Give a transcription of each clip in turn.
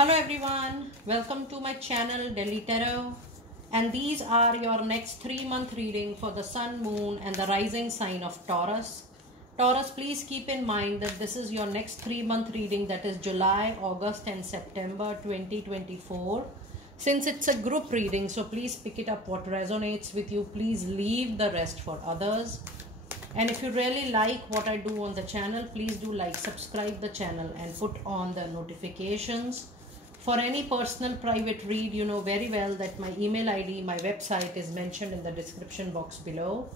Hello everyone, welcome to my channel Delhi Tarot, and these are your next 3-month reading for the Sun, Moon and the rising sign of Taurus. Taurus, please keep in mind that this is your next 3-month reading, that is July, August and September 2024. Since it's a group reading, so please pick it up what resonates with you. Please leave the rest for others. And if you really like what I do on the channel, please do like, subscribe the channel and put on the notifications. For any personal private read, you know very well that my email ID, my website is mentioned in the description box below.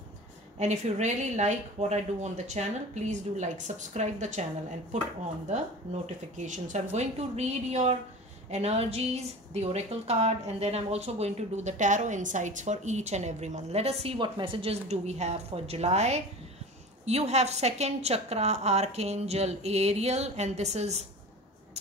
And if you really like what I do on the channel, please do like, subscribe the channel and put on the notifications. So I'm going to read your energies, the oracle card, and then I'm also going to do the tarot insights for each and every month. Let us see what messages do we have for July. You have second chakra archangel Ariel, and this is,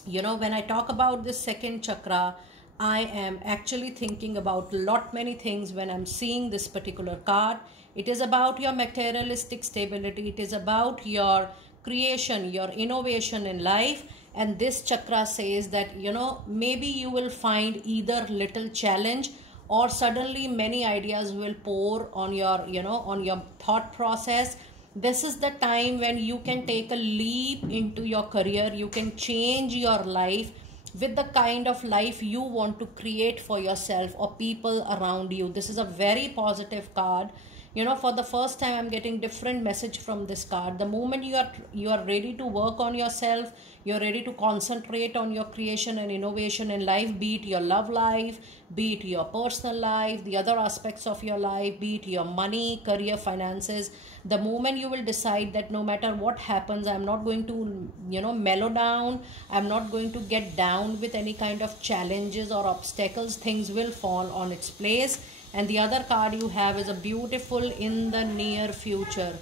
you know, when I talk about this second chakra, I am actually thinking about many things when I'm seeing this particular card. It is about your materialistic stability. It is about your creation, your innovation in life. And this chakra says that, you know, maybe you will find either little challenge or suddenly many ideas will pour on your, you know, on your thought process. This is the time when you can take a leap into your career. You can change your life with the kind of life you want to create for yourself or people around you. This is a very positive card. You know, for the first time I'm getting different message from this card. The moment you are ready to work on yourself, you're ready to concentrate on your creation and innovation in life, be it your love life, be it your personal life, the other aspects of your life, be it your money, career, finances. The moment you will decide that no matter what happens, I'm not going to, you know, mellow down, I'm not going to get down with any kind of challenges or obstacles, things will fall on its place. And the other card you have is a beautiful in the near future.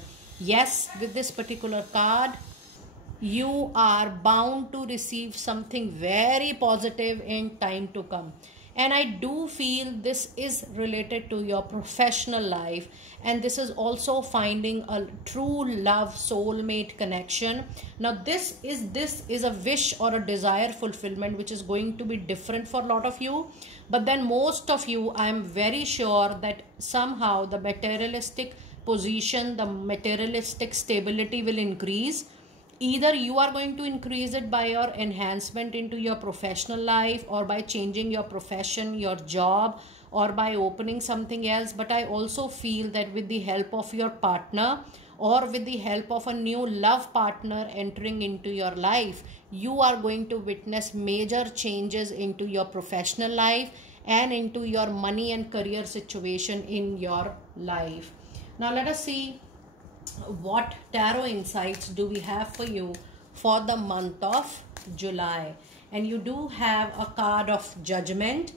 Yes, with this particular card, you are bound to receive something very positive in time to come. And I do feel this is related to your professional life, and this is also finding a true love soulmate connection. Now this is a wish or a desire fulfillment which is going to be different for a lot of you, but then most of you, I am very sure that somehow the materialistic position, the materialistic stability will increase. Either you are going to increase it by your enhancement into your professional life, or by changing your profession, your job, or by opening something else. But I also feel that with the help of your partner, or with the help of a new love partner entering into your life, you are going to witness major changes into your professional life and into your money and career situation in your life. Now let us see what tarot insights do we have for you for the month of July. And you do have a card of judgment,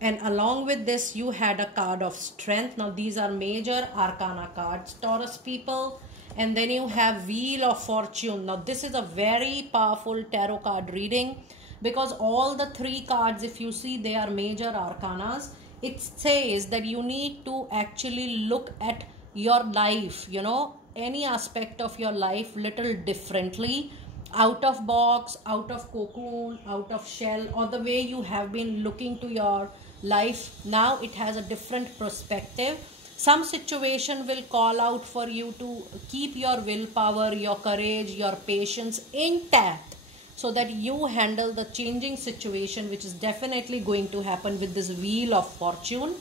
and along with this you had a card of strength. Now these are major arcana cards, Taurus people. And then you have wheel of fortune. Now this is a very powerful tarot card reading, because all the three cards, if you see, they are major arcanas. It says that you need to actually look at your life, you know, any aspect of your life little differently, out of box, out of cocoon, out of shell, or the way you have been looking to your life. Now it has a different perspective. Some situation will call out for you to keep your willpower, your courage, your patience intact, so that you handle the changing situation, which is definitely going to happen with this wheel of fortune.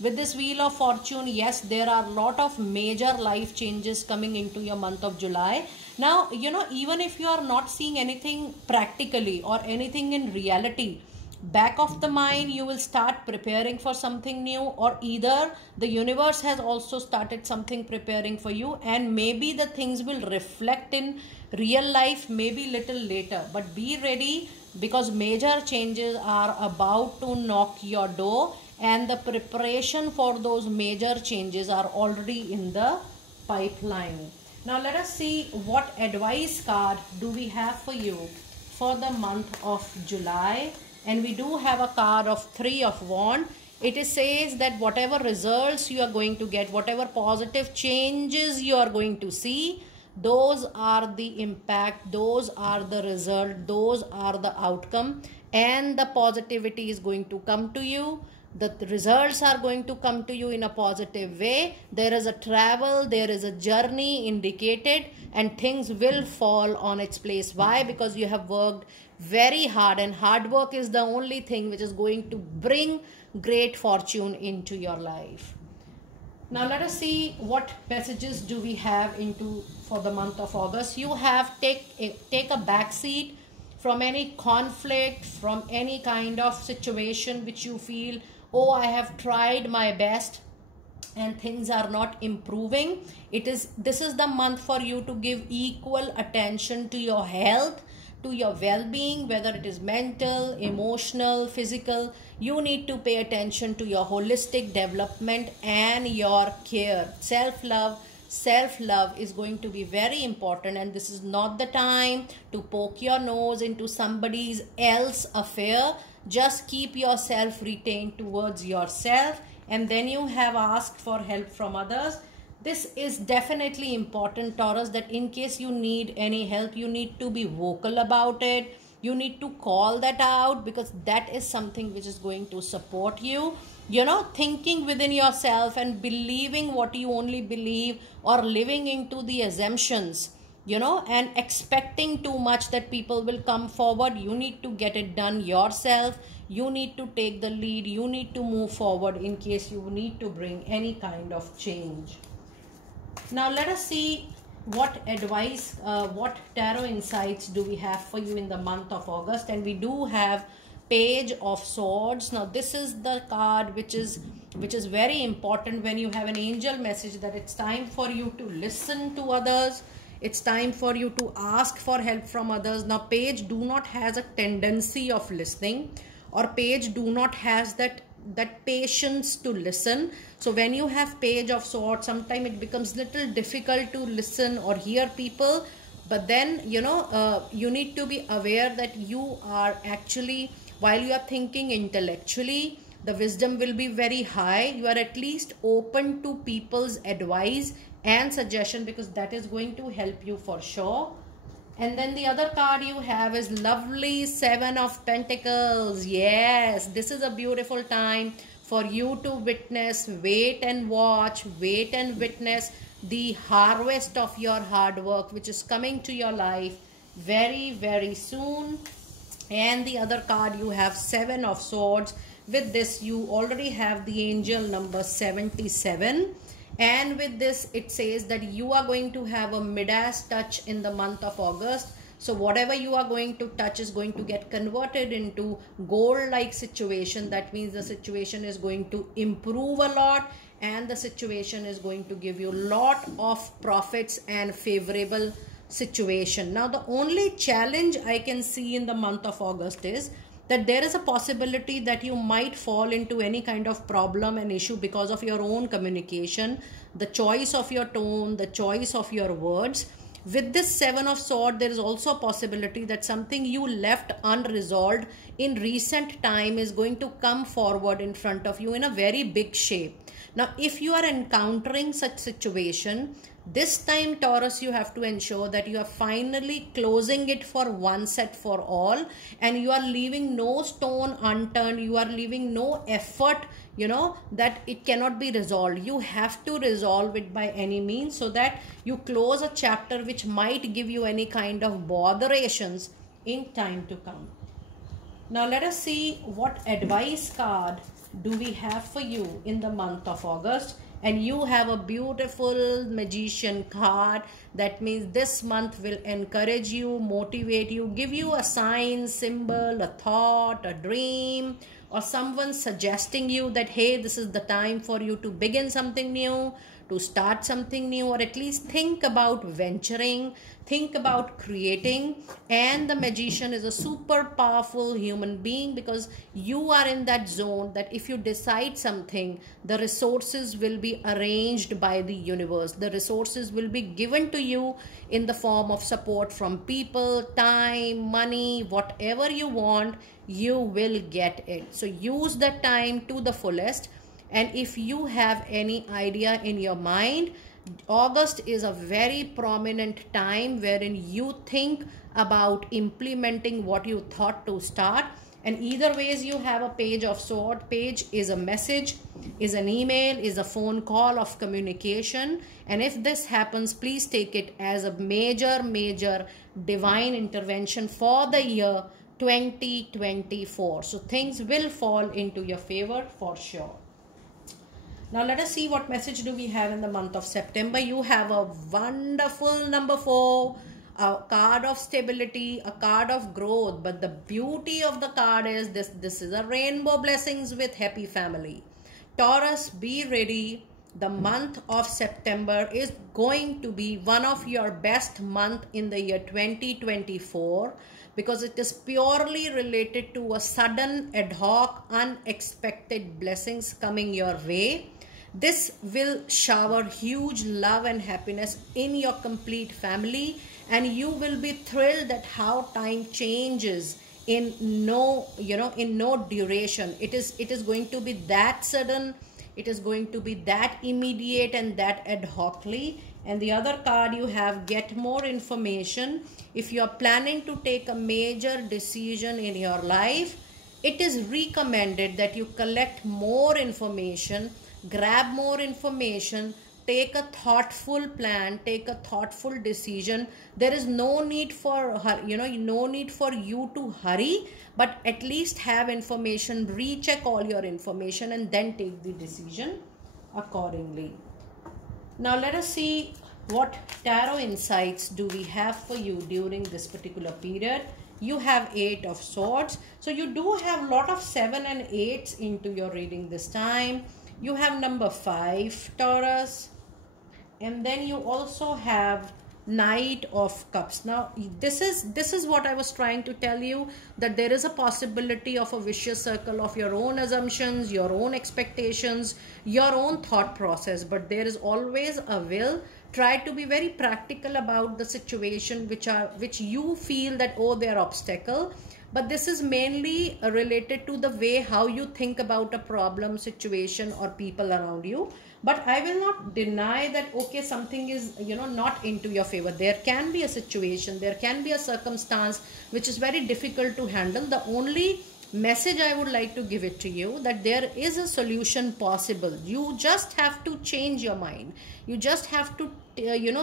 With this wheel of fortune, yes, there are a lot of major life changes coming into your month of July. Now, you know, even if you are not seeing anything practically or anything in reality, back of the mind, you will start preparing for something new, or either the universe has also started something preparing for you, and maybe the things will reflect in real life maybe little later. But be ready, because major changes are about to knock your door, and the preparation for those major changes are already in the pipeline. Now let us see what advice card do we have for you for the month of July. And we do have a card of 3 of Wands. It says that whatever results you are going to get, whatever positive changes you are going to see, those are the impact, those are the result, those are the outcome, and the positivity is going to come to you. The results are going to come to you in a positive way. There is a travel, there is a journey indicated, and things will fall on its place. Why? Because you have worked very hard, and hard work is the only thing which is going to bring great fortune into your life. Now let us see what messages do we have into for the month of August. You have take a back seat from any conflict, from any kind of situation which you feel, oh, I have tried my best and things are not improving. This is the month for you to give equal attention to your health, to your well-being, whether it is mental, emotional, physical. You need to pay attention to your holistic development and your care. Self-love is going to be very important, and this is not the time to poke your nose into somebody else's affair. Just keep yourself retained towards yourself, and then you have asked for help from others. This is definitely important, Taurus, that in case you need any help, you need to be vocal about it. You need to call that out, because that is something which is going to support you. You know, thinking within yourself and believing what you only believe, or living into the assumptions, you know, and expecting too much that people will come forward. You need to get it done yourself. You need to take the lead. You need to move forward in case you need to bring any kind of change. Now let us see what advice, what tarot insights do we have for you in the month of August. And we do have Page of Swords. Now this is the card which is very important when you have an angel message that it's time for you to listen to others. It's time for you to ask for help from others. Now Page do not has a tendency of listening, or Page do not has that patience to listen. So when you have Page of Swords, sometimes it becomes little difficult to listen or hear people. But then, you know, you need to be aware that you are actually, while you are thinking intellectually, the wisdom will be very high. You are at least open to people's advice and suggestion, because that is going to help you for sure. And then the other card you have is lovely Seven of Pentacles. Yes, this is a beautiful time for you to witness, wait and watch, wait and witness the harvest of your hard work, which is coming to your life very, very soon. And the other card you have Seven of Swords. With this you already have the angel number 77. And with this, it says that you are going to have a Midas touch in the month of August. So whatever you are going to touch is going to get converted into gold-like situation. That means the situation is going to improve a lot, and the situation is going to give you a lot of profits and favorable situation. Now the only challenge I can see in the month of August is that there is a possibility that you might fall into any kind of problem and issue because of your own communication, the choice of your tone, the choice of your words. With this Seven of Swords, there is also a possibility that something you left unresolved in recent time is going to come forward in front of you in a very big shape. Now, if you are encountering such situation, this time Taurus, you have to ensure that you are finally closing it for once and for all, and you are leaving no stone unturned. You are leaving no effort, you know, that it cannot be resolved. You have to resolve it by any means, so that you close a chapter which might give you any kind of botherations in time to come. Now let us see what advice card do we have for you in the month of August. And you have a beautiful Magician card. That means this month will encourage you, motivate you, give you a sign, symbol, a thought, a dream, or someone suggesting you that, hey, this is the time for you to begin something new, to start something new, or at least think about venturing, think about creating. And the Magician is a super powerful human being, because you are in that zone that if you decide something, the resources will be arranged by the universe. The resources will be given to you in the form of support from people, time, money, whatever you want, you will get it. So use that time to the fullest. And if you have any idea in your mind August is a very prominent time wherein you think about implementing what you thought to start. And either ways, you have a page of sword. Page is a message, is an email, is a phone call of communication. And if this happens, please take it as a major divine intervention for the year 2024. So things will fall into your favor for sure. Now let us see what message do we have in the month of September. You have a wonderful number 4, a card of stability, a card of growth. But the beauty of the card is this is a rainbow blessings with happy family. Taurus, be ready. The month of September is going to be one of your best month in the year 2024, because it is purely related to a sudden, ad hoc, unexpected blessings coming your way. This will shower huge love and happiness in your complete family, and you will be thrilled at how time changes in no duration. It is going to be that sudden, it is going to be that immediate and that ad hocly. And the other card you have, get more information. If you are planning to take a major decision in your life, it is recommended that you collect more information, grab more information, take a thoughtful plan, take a thoughtful decision. There is no need for no need for you to hurry, but at least have information, recheck all your information, and then take the decision accordingly. Now let us see what tarot insights do we have for you during this particular period. You have 8 of swords, so you do have a lot of 7 and 8s into your reading this time. You have number 5, Taurus, and then you also have Knight of Cups. Now this is what I was trying to tell you, that there is a possibility of a vicious circle of your own assumptions, your own expectations, your own thought process, but there is always a will. Try to be very practical about the situation which you feel that, oh, they are obstacle. But this is mainly related to the way how you think about a problem, situation, or people around you. But I will not deny that, okay, something is, not into your favor. There can be a situation, there can be a circumstance which is very difficult to handle. The only message I would like to give it to you, that there is a solution possible. You just have to change your mind. You just have to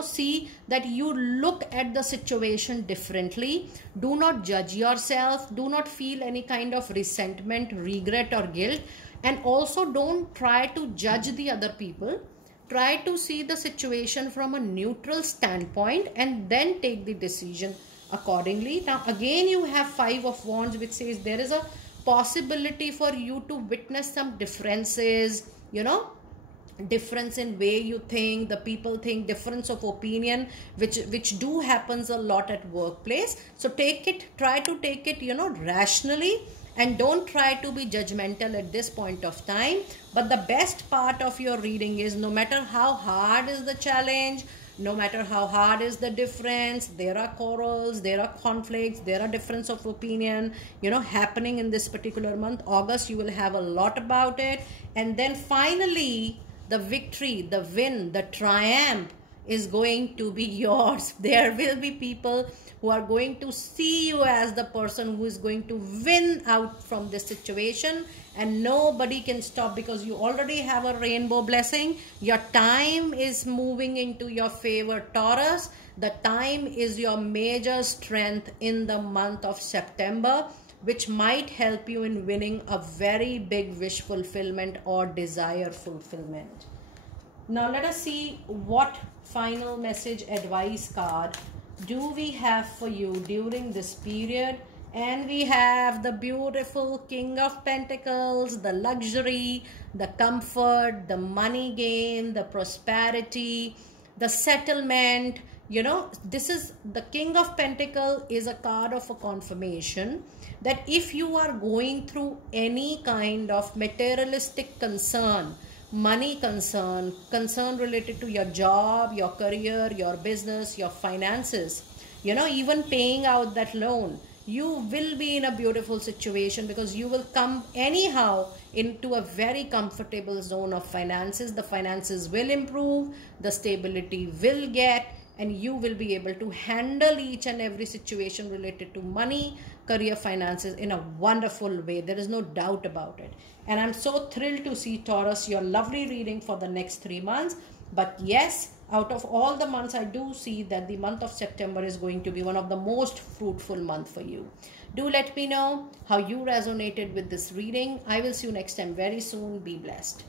see that you look at the situation differently. Do not judge yourself. Do not feel any kind of resentment, regret, or guilt. And also don't try to judge the other people. Try to see the situation from a neutral standpoint and then take the decision accordingly. Now again, you have 5 of Wands, which says there is a possibility for you to witness some differences, difference in way you think, the people think, difference of opinion, which do happens a lot at workplace. So try to take it rationally, and don't try to be judgmental at this point of time. But the best part of your reading is, no matter how hard is the challenge, no matter how hard is the difference, there are quarrels, there are conflicts, there are difference of opinion happening in this particular month, August. You will have a lot about it. And then finally, the victory, the win, the triumph is going to be yours. There will be people who are going to see you as the person who is going to win out from this situation, and nobody can stop, because you already have a rainbow blessing. Your time is moving into your favor, Taurus. The time is your major strength in the month of September, which might help you in winning a very big wish fulfillment or desire fulfillment. Now let us see what final message advice card do we have for you during this period. And we have the beautiful King of Pentacles, the luxury, the comfort, the money gain, the prosperity, the settlement. This is the King of Pentacles is a card of a confirmation that if you are going through any kind of materialistic concern, money concern related to your job, your career, your business, your finances, even paying out that loan, you will be in a beautiful situation, because you will come anyhow into a very comfortable zone of finances. The finances will improve, the stability will get, and you will be able to handle each and every situation related to money, career, finances in a wonderful way. There is no doubt about it. And I'm so thrilled to see, Taurus, your lovely reading for the next 3 months. But yes, out of all the months, I do see that the month of September is going to be one of the most fruitful months for you. Do let me know how you resonated with this reading. I will see you next time very soon. Be blessed.